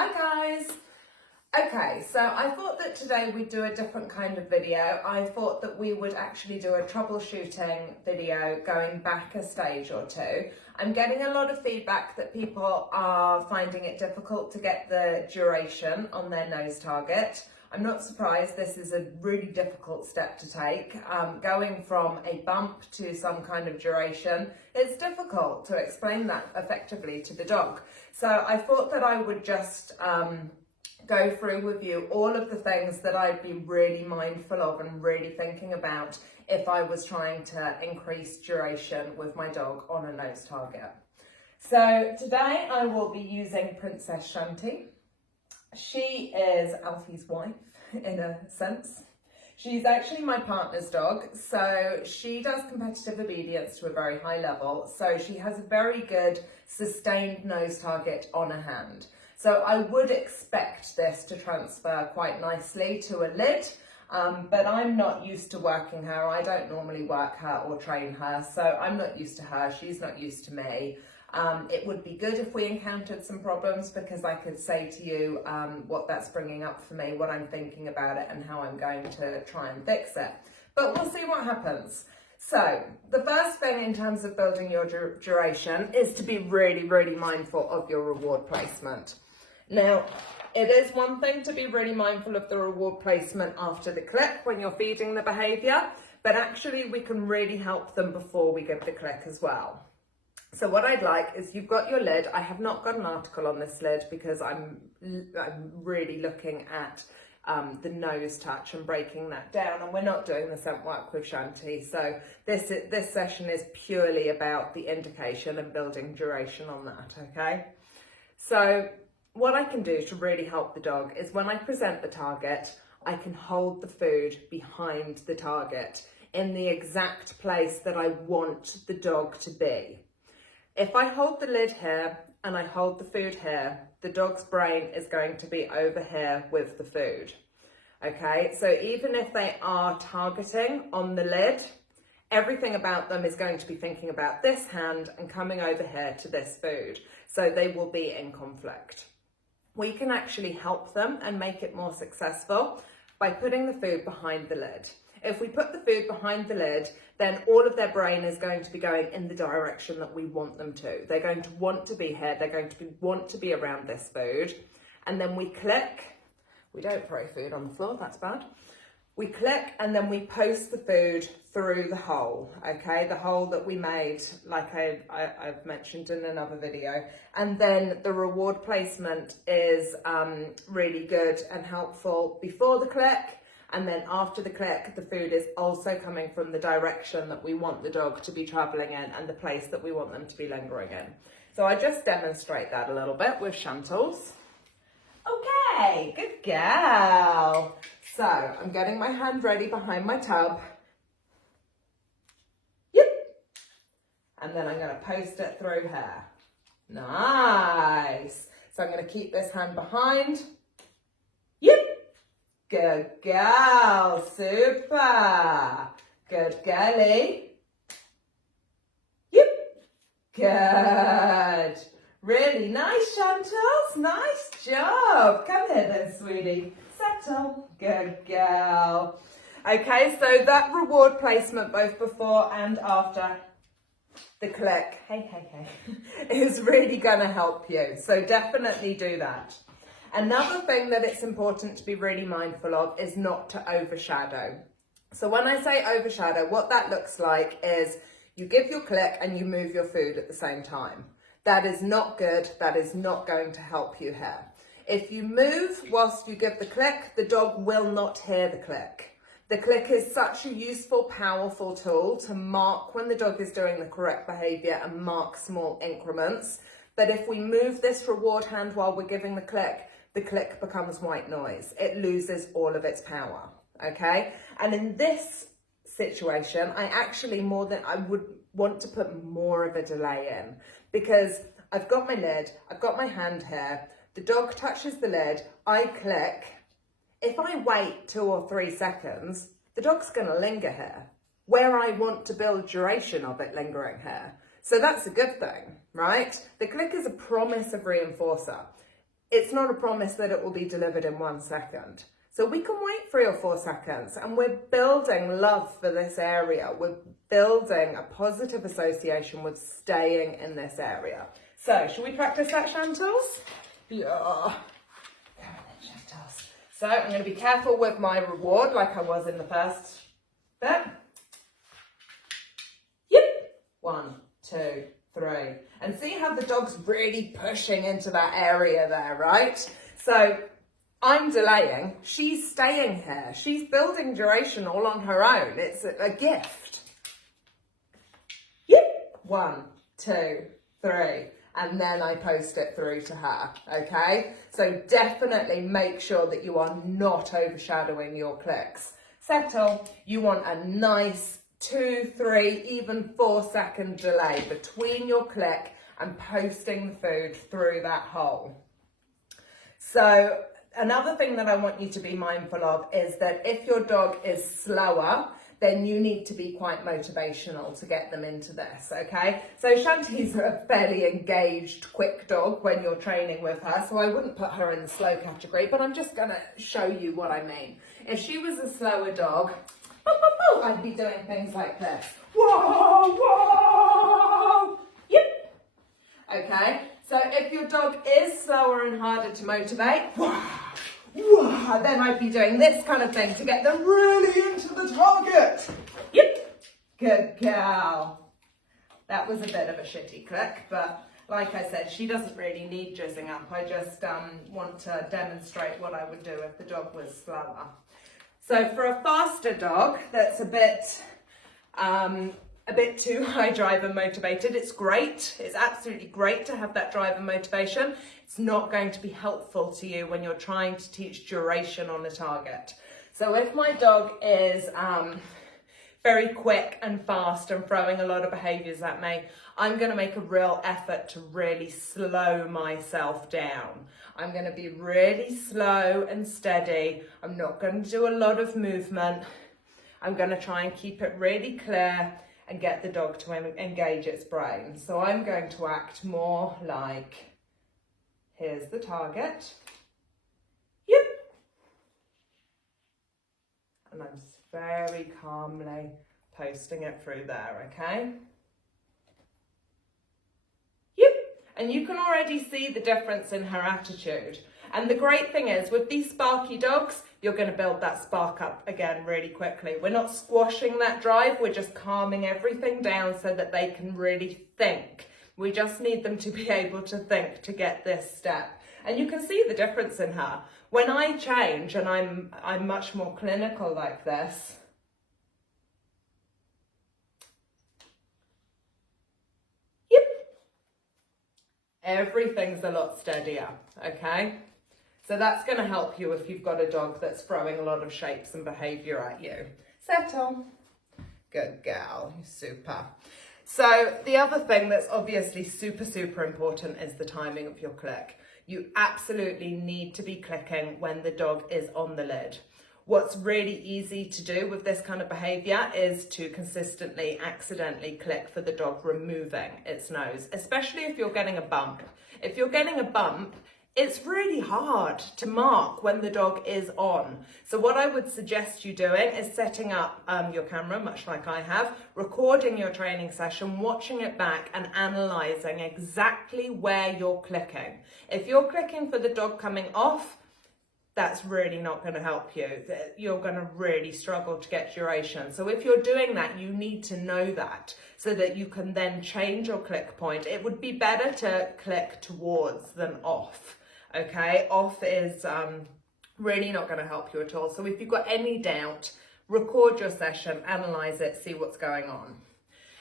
Hi guys! Okay, so I thought that today we'd do a different kind of video. I thought that we would actually do a troubleshooting video going back a stage or two. I'm getting a lot of feedback that people are finding it difficult to get the duration on their nose target. I'm not surprised, this is a really difficult step to take. Going from a bump to some kind of duration, it's difficult to explain that effectively to the dog. So I thought that I would just go through with you all of the things that I'd be really mindful of and really thinking about if I was trying to increase duration with my dog on a nose target. So today I will be using Princess Shanti. She is Alfie's wife in a sense. She's actually my partner's dog, so she does competitive obedience to a very high level, so she has a very good sustained nose target on a hand. So I would expect this to transfer quite nicely to a lid, but I'm not used to working her. I don't normally work her or train her, so I'm not used to her. She's not used to me. It would be good if we encountered some problems because I could say to you what that's bringing up for me, what I'm thinking about it and how I'm going to try and fix it. But we'll see what happens. So the first thing in terms of building your duration is to be really, really mindful of your reward placement. Now, it is one thing to be really mindful of the reward placement after the click when you're feeding the behaviour, but actually we can really help them before we give the click as well. So what I'd like is you've got your lid. I have not got an article on this lid because I'm really looking at the nose touch and breaking that down, and we're not doing the scent work with Shanti. So this session is purely about the indication and building duration on that, okay? So what I can do to really help the dog is when I present the target, I can hold the food behind the target in the exact place that I want the dog to be. If I hold the lid here and I hold the food here, the dog's brain is going to be over here with the food. Okay, so even if they are targeting on the lid, everything about them is going to be thinking about this hand and coming over here to this food. So they will be in conflict. We can actually help them and make it more successful by putting the food behind the lid. If we put the food behind the lid, then all of their brain is going to be going in the direction that we want them to. They're going to want to be here. They're going to want to be around this food. And then we click. We don't throw food on the floor. That's bad. We click and then we post the food through the hole, okay? The hole that we made, like I've mentioned in another video. And then the reward placement is really good and helpful before the click. And then after the click, the food is also coming from the direction that we want the dog to be traveling in and the place that we want them to be lingering in. So I just demonstrate that a little bit with Shantles. Okay, good girl. So I'm getting my hand ready behind my tub. Yep. And then I'm going to post it through here. Nice. So I'm going to keep this hand behind. Yep. Good girl. Super. Good girlie. Yep. Good. Really nice, Shantles. Nice job. Come here then, sweetie. Settle. Good girl. Okay, so that reward placement both before and after the click, hey, is really going to help you. So definitely do that. Another thing that it's important to be really mindful of is not to overshadow. So when I say overshadow, what that looks like is you give your click and you move your food at the same time. That is not good. That is not going to help you here. If you move whilst you give the click, the dog will not hear the click. The click is such a useful, powerful tool to mark when the dog is doing the correct behaviour and mark small increments. But if we move this reward hand while we're giving the click becomes white noise. It loses all of its power, okay? And in this situation, I would want to put more of a delay in because I've got my lid, I've got my hand here, the dog touches the lid, I click. If I wait 2 or 3 seconds, the dog's going to linger here, where I want to build duration of it lingering here. So that's a good thing, right? The click is a promise of reinforcer. it's not a promise that it will be delivered in 1 second. So we can wait 3 or 4 seconds, and we're building love for this area. We're building a positive association with staying in this area. So, shall we practice that, Chantals? Yeah. Come on, Chantals. So, I'm going to be careful with my reward like I was in the first bit. Yep. 1, 2, 3. And see how the dog's really pushing into that area there, right? So, I'm delaying, she's staying here. She's building duration all on her own. It's a gift. Yep. 1, 2, 3. And then I post it through to her, okay? So definitely make sure that you are not overshadowing your clicks. Settle, you want a nice 2, 3, even 4 second delay between your click and posting the food through that hole. So, another thing that I want you to be mindful of is that if your dog is slower, then you need to be quite motivational to get them into this, okay? So Shanti's a fairly engaged, quick dog when you're training with her, so I wouldn't put her in the slow category, but I'm just gonna show you what I mean. If she was a slower dog, I'd be doing things like this. Whoa, whoa, yep. Okay, so if your dog is slower and harder to motivate, then I'd be doing this kind of thing to get them really into the target. Yep, good girl. That was a bit of a shitty click, but like I said, she doesn't really need jizzing up. I just want to demonstrate what I would do if the dog was slower. So for a faster dog that's a bit too high driver motivated, it's great. It's absolutely great to have that driver motivation. It's not going to be helpful to you when you're trying to teach duration on a target. So if my dog is very quick and fast and throwing a lot of behaviours at me, I'm going to make a real effort to really slow myself down. I'm going to be really slow and steady. I'm not going to do a lot of movement. I'm going to try and keep it really clear and get the dog to engage its brain. So I'm going to act more like, here's the target. Yep. And I'm very calmly posting it through there, okay? Yep. And you can already see the difference in her attitude. And the great thing is, with these sparky dogs, you're going to build that spark up again really quickly. We're not squashing that drive, we're just calming everything down so that they can really think. We just need them to be able to think to get this step. And you can see the difference in her. When I change and I'm much more clinical like this, yep, everything's a lot steadier, okay? So that's going to help you if you've got a dog that's throwing a lot of shapes and behaviour at you. Settle. Good girl, you're super. So the other thing that's obviously super, super important is the timing of your click. You absolutely need to be clicking when the dog is on the lid. What's really easy to do with this kind of behaviour is to consistently accidentally click for the dog removing its nose, especially if you're getting a bump. If you're getting a bump, it's really hard to mark when the dog is on. So what I would suggest you doing is setting up your camera, much like I have, recording your training session, watching it back and analysing exactly where you're clicking. If you're clicking for the dog coming off, that's really not going to help you. You're going to really struggle to get duration. So if you're doing that, you need to know that so that you can then change your click point. It would be better to click towards than off. Okay, off is really not going to help you at all. So if you've got any doubt, record your session, analyse it, see what's going on.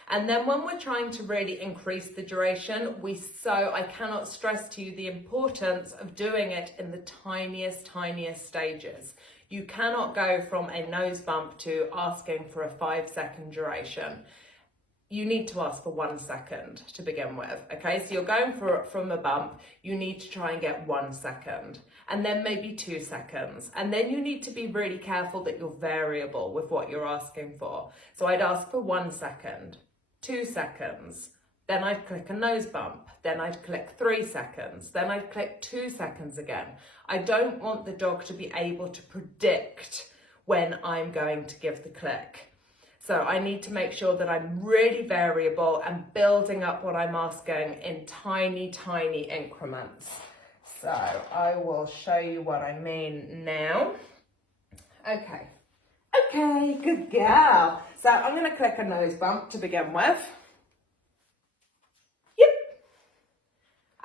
And then when we're trying to really increase the duration, I cannot stress to you the importance of doing it in the tiniest stages. You cannot go from a nose bump to asking for a 5-second duration. You need to ask for 1 second to begin with, okay? So you're going from a bump, you need to try and get 1 second, and then maybe 2 seconds. And then you need to be really careful that you're variable with what you're asking for. So I'd ask for 1 second, 2 seconds, then I'd click a nose bump, then I'd click 3 seconds, then I'd click 2 seconds again. I don't want the dog to be able to predict when I'm going to give the click. So I need to make sure that I'm really variable and building up what I'm asking in tiny, tiny increments. So I will show you what I mean now. Okay, good girl. So I'm going to click a nose bump to begin with. Yep.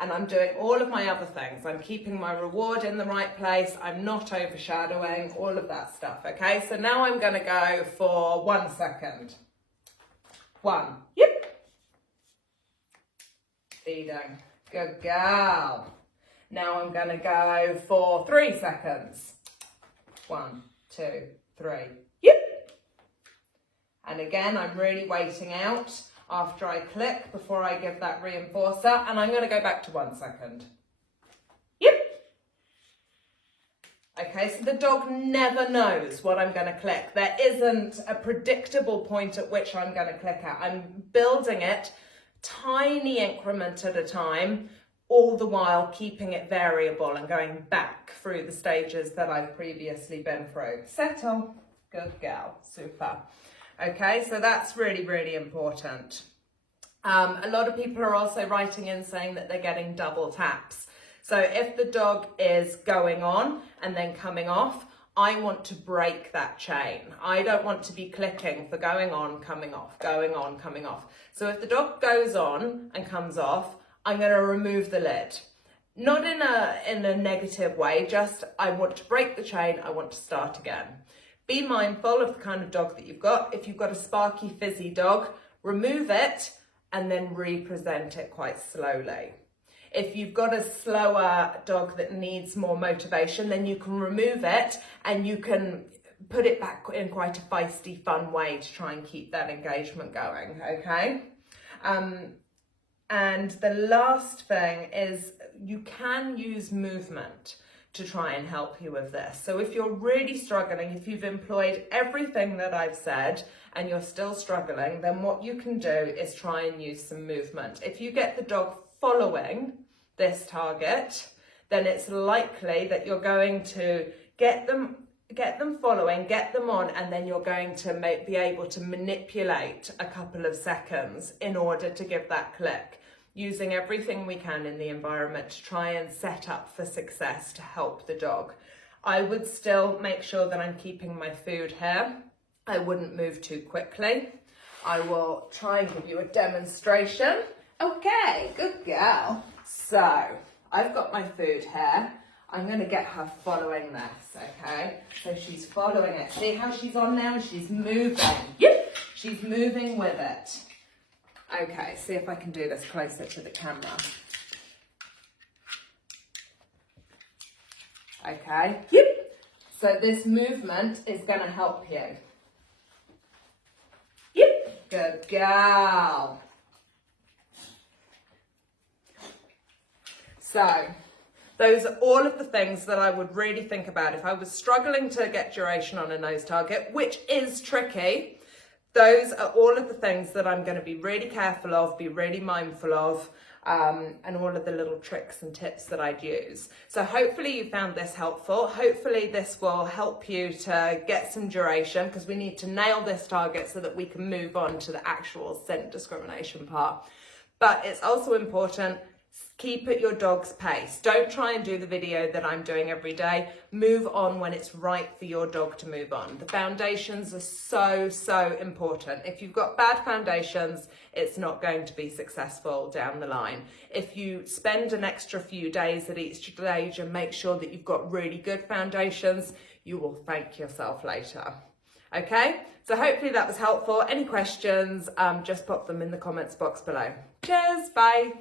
And I'm doing all of my other things. I'm keeping my reward in the right place. I'm not overshadowing, all of that stuff, okay? So now I'm going to go for 1 second. 1. Yep. Feeding. Good girl. Now I'm going to go for 3 seconds. 1, 2, 3. Yep. And again, I'm really waiting out after I click before I give that reinforcer. And I'm going to go back to 1 second. Yep. Okay, so the dog never knows what I'm going to click. There isn't a predictable point at which I'm going to click at. I'm building it tiny increment at a time, all the while keeping it variable and going back through the stages that I've previously been through. Settle. Good girl. Super. Okay, so that's really, really important. A lot of people are also writing in saying that they're getting double taps. So if the dog is going on and then coming off, I want to break that chain. I don't want to be clicking for going on, coming off, going on, coming off. So if the dog goes on and comes off, I'm going to remove the lid. Not in a negative way, just I want to break the chain, I want to start again. Be mindful of the kind of dog that you've got. If you've got a sparky, fizzy dog, remove it and then represent it quite slowly. If you've got a slower dog that needs more motivation, then you can remove it and you can put it back in quite a feisty, fun way to try and keep that engagement going, okay? And the last thing is you can use movement to try and help you with this. So if you're really struggling, if you've employed everything that I've said and you're still struggling, then what you can do is try and use some movement. If you get the dog following this target, then it's likely that you're going to get them following, get them on, and then you're going to be able to manipulate a couple of seconds in order to give that click, using everything we can in the environment to try and set up for success to help the dog. I would still make sure that I'm keeping my food here. I wouldn't move too quickly. I will try and give you a demonstration. Okay, good girl. So I've got my food here. I'm going to get her following this, okay? So she's following it. See how she's on now? She's moving. Yep, she's moving with it. Okay, see if I can do this closer to the camera. Okay, yep. So this movement is going to help you. Yep, good girl. So those are all of the things that I would really think about if I was struggling to get duration on a nose target, which is tricky. Those are all of the things that I'm going to be really careful of, be really mindful of, and all of the little tricks and tips that I'd use. So hopefully you found this helpful. Hopefully this will help you to get some duration, because we need to nail this target so that we can move on to the actual scent discrimination part. But it's also important, keep at your dog's pace. Don't try and do the video that I'm doing every day. Move on when it's right for your dog to move on. The foundations are so, so important. If you've got bad foundations, it's not going to be successful down the line. If you spend an extra few days at each stage and make sure that you've got really good foundations, you will thank yourself later. Okay, so hopefully that was helpful. Any questions, just pop them in the comments box below. Cheers, bye.